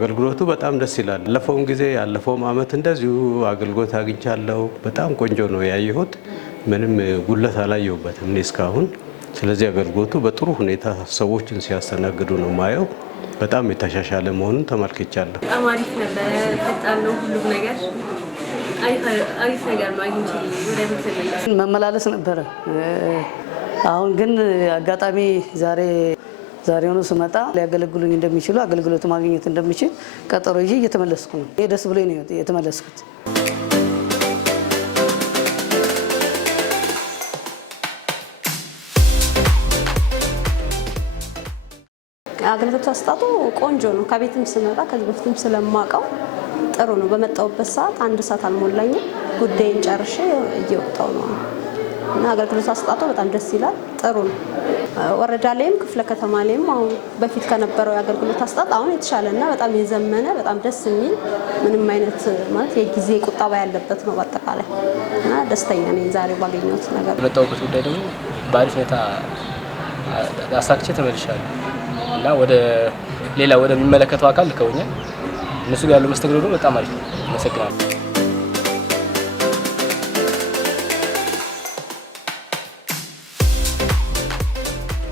አገልግሎቱ በጣም ደስ ይላል። ያለፈውን ጊዜ ያለፈውም አመት እንደዚሁ አገልግሎት አግኝቻለሁ። በጣም ቆንጆ ነው ያየሁት። ምንም ጉለት አላየሁበትም እኔ እስካሁን። ስለዚህ አገልግሎቱ በጥሩ ሁኔታ ሰዎችን ሲያስተናግዱ ነው ማየው። በጣም የተሻሻለ መሆኑን ተመልክቻለሁ። በጣም አሪፍ ነበር። ፈጣን ነው ሁሉም ነገር። አሪፍ ነገር ነው። አግኝቼ ወደ ቤት መመላለስ ነበረ። አሁን ግን አጋጣሚ ዛሬውኑ ስመጣ ሊያገለግሉኝ እንደሚችሉ አገልግሎት ማግኘት እንደሚችል ቀጠሮ ይዤ እየተመለስኩ ነው። ይሄ ደስ ብሎኝ ነው የተመለስኩት። አገልግሎት አሰጣጡ ቆንጆ ነው። ከቤትም ስመጣ ከዚህ በፊትም ስለማውቀው ጥሩ ነው። በመጣሁበት ሰዓት 1 ሰዓት አልሞላኝም። ጉዳይን ጨርሼ እየወጣሁ ነው እና አገልግሎት አሰጣጡ በጣም ደስ ይላል። ጥሩ ነው። ወረዳ ላይም ክፍለ ከተማ ላይም አሁን በፊት ከነበረው የአገልግሎት አሰጣጥ አሁን የተሻለና በጣም የዘመነ በጣም ደስ የሚል ምንም አይነት ማለት የጊዜ ቁጠባ ያለበት ነው በአጠቃላይ እና ደስተኛ ነኝ ዛሬ ባገኘሁት ነገር። የመጣሁበት ጉዳይ ደግሞ በአሪፍ ሁኔታ አሳክቼ ተመልሻለሁ እና ወደ ሚመለከተው አካል ልከውኛል። እነሱ ጋር ያለው መስተንግዶ በጣም አሪፍ ነው። አመሰግናለሁ።